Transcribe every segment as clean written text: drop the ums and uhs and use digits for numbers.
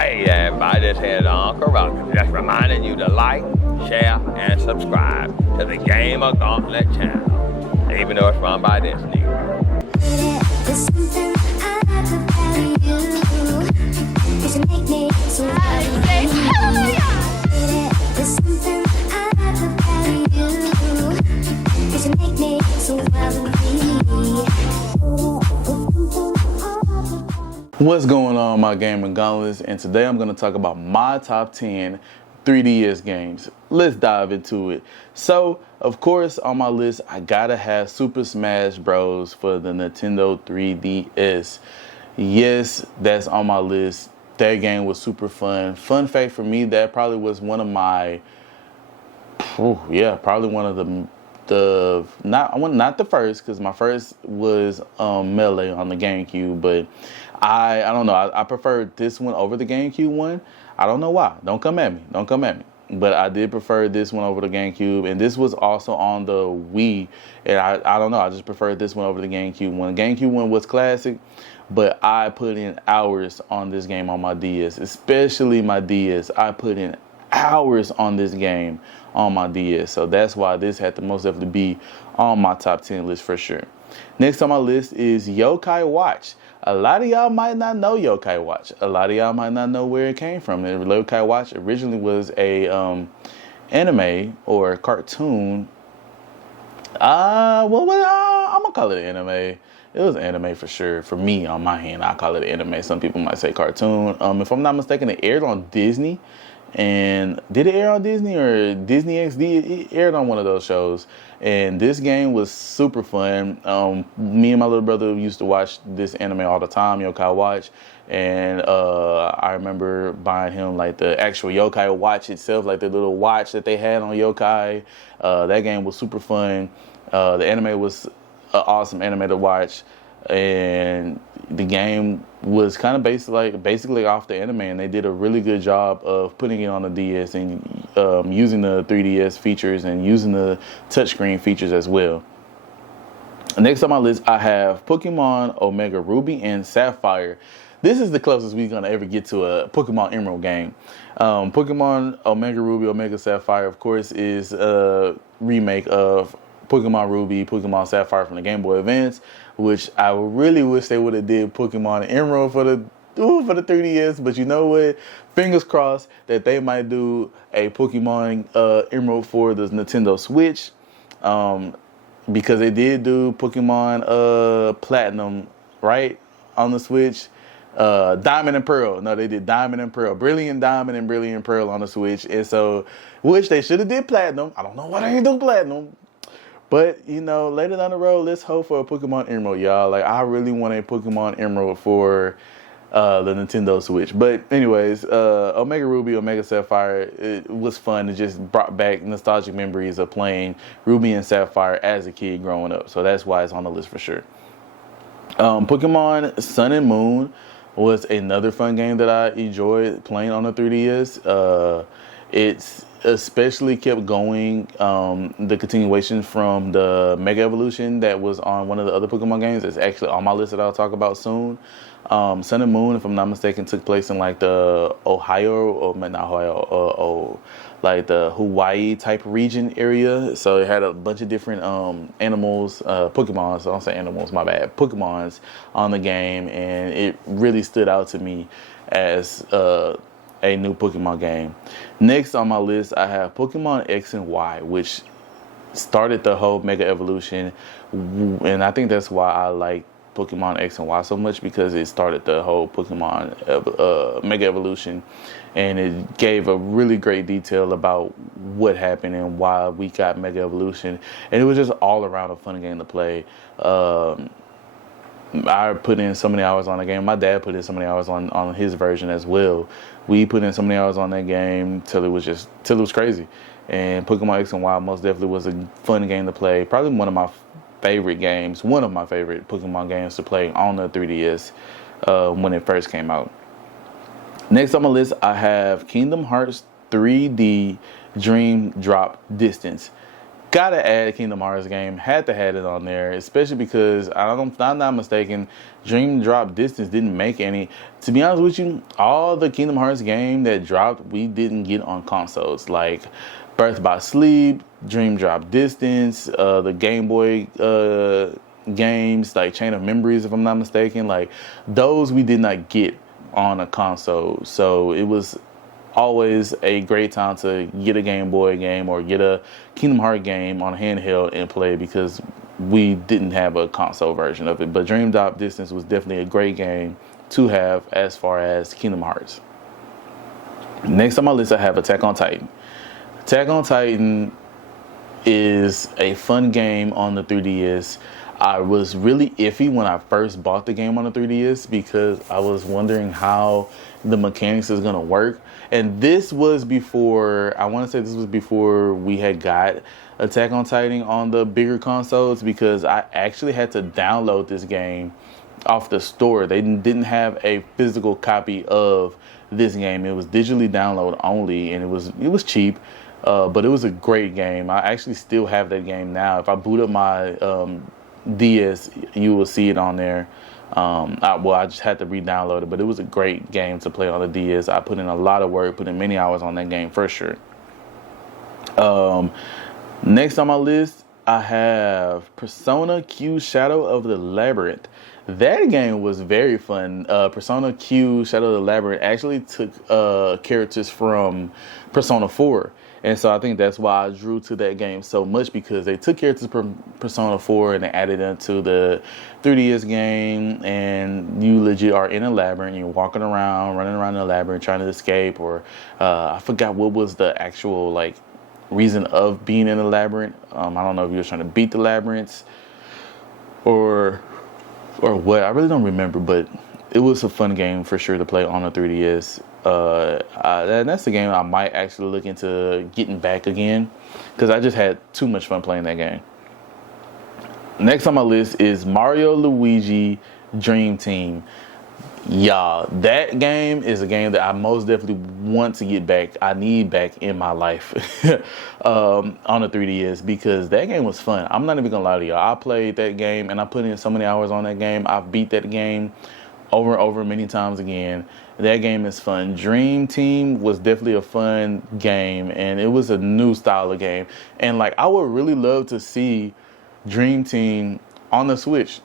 Hey everybody, this is Uncle Roger. Just reminding you to like, share, and subscribe to the GamerGauntlet channel, even though it's run by Disney. What's going on, my gaming gauntlets? And today I'm going to talk about my top 10 3DS games. Let's dive into it. So, of course, on my list, I gotta have Super Smash Bros. For the Nintendo 3DS. Yes, that's on my list. That game was super fun. Fun fact for me, that probably was one of my, probably one of not the first, because my first was Melee on the GameCube, but I don't know. I preferred this one over the GameCube one. I don't know why. Don't come at me. But I did prefer this one over the GameCube, and this was also on the Wii. And I don't know. I just preferred this one over the GameCube one. The GameCube one was classic, but I put in hours on this game on my DS, especially my DS. I put in hours on this game on my DS, so that's why this had to most definitely be on my top 10 list for sure. Next on my list is Yokai Watch. A lot of y'all might not know Yokai Watch. A lot of y'all might not know where it came from. Yokai Watch originally was a anime or cartoon. I'm gonna call it anime. It was anime for sure. For me, on my hand, I call it anime. Some people might say cartoon. If I'm not mistaken, it aired on Disney. And did it air on Disney or Disney XD? It aired on one of those shows. And this game was super fun. Me and my little brother used to watch this anime all the time, Yokai Watch. And I remember buying him like the actual Yokai Watch itself, like the little watch that they had on Yokai. That game was super fun. The anime was an awesome anime to watch. And the game was kind of basically off the anime, and they did a really good job of putting it on the DS and using the 3DS features and using the touchscreen features as well. Next on my list, I have Pokemon Omega Ruby and Sapphire. This is the closest we're gonna ever get to a Pokemon Emerald game. Pokemon Omega Ruby, Omega Sapphire, of course, is a remake of Pokemon Ruby, Pokemon Sapphire from the Game Boy Advance, which I really wish they would have did Pokemon Emerald for the 3DS. But you know what? Fingers crossed that they might do a Pokemon Emerald for the Nintendo Switch, because they did do Pokemon Platinum right on the Switch. Diamond and Pearl. No, they did Diamond and Pearl. Brilliant Diamond and Brilliant Pearl on the Switch. And so, which they should have did Platinum. I don't know why they ain't do Platinum. But, you know, later down the road, let's hope for a Pokemon Emerald, y'all. Like, I really want a Pokemon Emerald for the Nintendo Switch. But anyways, Omega Ruby, Omega Sapphire, it was fun. It just brought back nostalgic memories of playing Ruby and Sapphire as a kid growing up. So that's why it's on the list for sure. Pokemon Sun and Moon was another fun game that I enjoyed playing on the 3DS. It's especially kept going, the continuation from the Mega Evolution that was on one of the other Pokemon games. It's actually on my list that I'll talk about soon. Sun and Moon, if I'm not mistaken, took place in like the like the Hawaii type region area. So it had a bunch of different animals, Pokemon. So I don't say animals, my bad. Pokemons on the game, and it really stood out to me as a new Pokemon game. Next on my list, I have Pokemon X and Y, which started the whole Mega Evolution, and I think that's why I like Pokemon X and Y so much, because it started the whole Pokemon Mega Evolution, and it gave a really great detail about what happened and why we got Mega Evolution, and it was just all around a fun game to play. I put in so many hours on the game. My dad put in so many hours on his version as well. We put in so many hours on that game till it was crazy. And Pokemon X and Y most definitely was a fun game to play. Probably one of my favorite Pokemon games to play on the 3DS when it first came out. Next on my list, I have Kingdom Hearts 3D Dream Drop Distance. Gotta add a Kingdom Hearts game. Had to have it on there, especially because if I'm not mistaken, Dream Drop Distance didn't make any. To be honest with you, all the Kingdom Hearts game that dropped, we didn't get on consoles. Like Birth by Sleep, Dream Drop Distance, the Game Boy games like Chain of Memories, if I'm not mistaken. Like those we did not get on a console. So it was always a great time to get a Game Boy game or get a Kingdom Hearts game on handheld and play, because we didn't have a console version of it. But Dream Drop Distance was definitely a great game to have as far as Kingdom Hearts. Next on my list, I have Attack on Titan. Attack on Titan is a fun game on the 3DS. I was really iffy when I first bought the game on the 3DS because I was wondering how the mechanics is going to work. And this was before, I want to say this was before we had got Attack on Titan on the bigger consoles, because I actually had to download this game off the store. They didn't have a physical copy of this game. It was digitally download only, and it was cheap. But it was a great game. I actually still have that game now. If I boot up my DS, you will see it on there. I just had to re-download it, but it was a great game to play on the DS. I put in a lot of work, put in many hours on that game for sure. Next on my list, I have Persona Q Shadow of the Labyrinth. That game was very fun. Persona Q Shadow of the Labyrinth actually took characters from Persona 4. And so I think that's why I drew to that game so much, because they took characters from Persona 4 and they added them to the 3DS game, and you legit are in a labyrinth. You're walking around, running around the labyrinth, trying to escape, or I forgot what was the actual like reason of being in the labyrinth. I don't know if you were trying to beat the labyrinths or what. I really don't remember, but it was a fun game for sure to play on the 3DS. And that's the game I might actually look into getting back again, because I just had too much fun playing that game. Next on my list is Mario Luigi Dream Team. Y'all, that game is a game that I most definitely want to get back. I need back in my life on the 3DS, because that game was fun. I'm not even gonna lie to y'all. I played that game and I put in so many hours on that game. I beat that game over and over many times again. That game is fun. Dream Team was definitely a fun game, and it was a new style of game. And like, I would really love to see Dream Team on the Switch.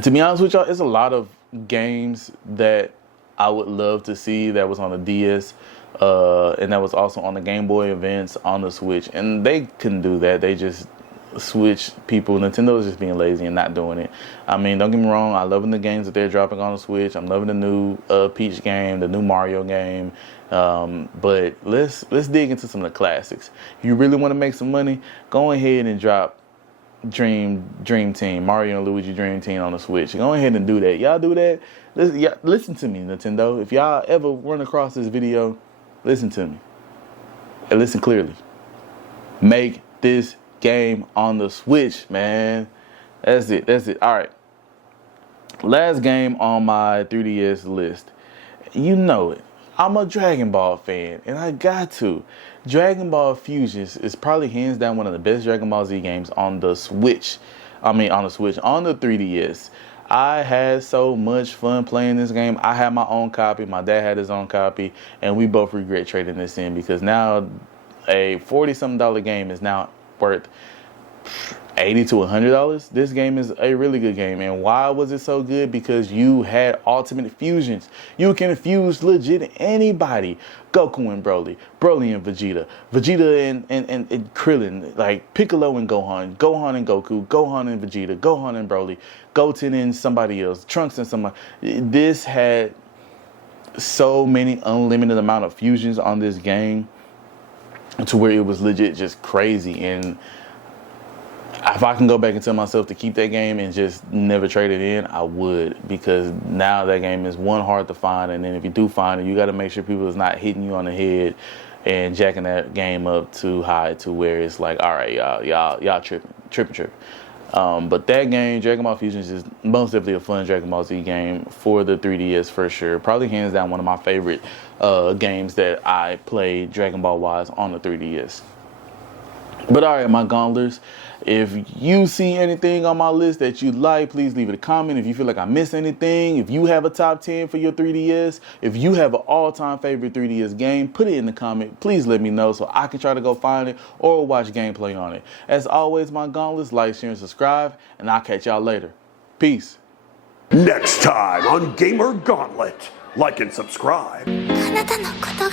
To be honest with y'all, it's a lot of games that I would love to see that was on the DS, and that was also on the Game Boy Advance on the Switch. And they couldn't do that. They just Switch people. Nintendo is just being lazy and not doing it. I mean, don't get me wrong, I'm loving the games that they're dropping on the Switch. I'm loving the new Peach game, the new Mario game, but let's dig into some of the classics. If you really want to make some money, go ahead and drop Dream Team, Mario and Luigi Dream Team on the Switch. Go ahead and do that. Y'all do that. Listen to me, Nintendo. If y'all ever run across this video, listen to me and listen clearly. Make this game on the Switch, man. That's it. All right, last game on my 3DS list. You know it, I'm a Dragon Ball fan, and I got to. Dragon Ball Fusions is probably hands down one of the best Dragon Ball Z games on the Switch. On the 3DS. I had so much fun playing this game. I had my own copy, my dad had his own copy, and we both regret trading this in, because now a $40-something game is now worth $80 to $100. This game is a really good game. And why was it so good? Because you had ultimate fusions. You can fuse legit anybody. Goku and Broly, Broly and Vegeta, Vegeta and Krillin, like Piccolo and Gohan, Gohan and Goku, Gohan and Vegeta, Gohan and Broly, Goten and somebody else, Trunks and somebody. This had so many unlimited amount of fusions on this game, to where it was legit just crazy. And if I can go back and tell myself to keep that game and just never trade it in, I would, because now that game is hard to find, and then if you do find it, you got to make sure people is not hitting you on the head and jacking that game up too high to where it's like, all right, y'all tripping. But that game, Dragon Ball Fusions, is most definitely a fun Dragon Ball Z game for the 3DS for sure. Probably hands down one of my favorite games that I played Dragon Ball wise on the 3DS. But all right, my Gauntlers, if you see anything on my list that you like, please leave it a comment. If you feel like I missed anything, if you have a top 10 for your 3DS, if you have an all-time favorite 3DS game, put it in the comment. Please let me know so I can try to go find it or watch gameplay on it. As always, my Gauntlers, like, share, and subscribe, and I'll catch y'all later. Peace. Next time on Gamer Gauntlet, like and subscribe. あなたのことが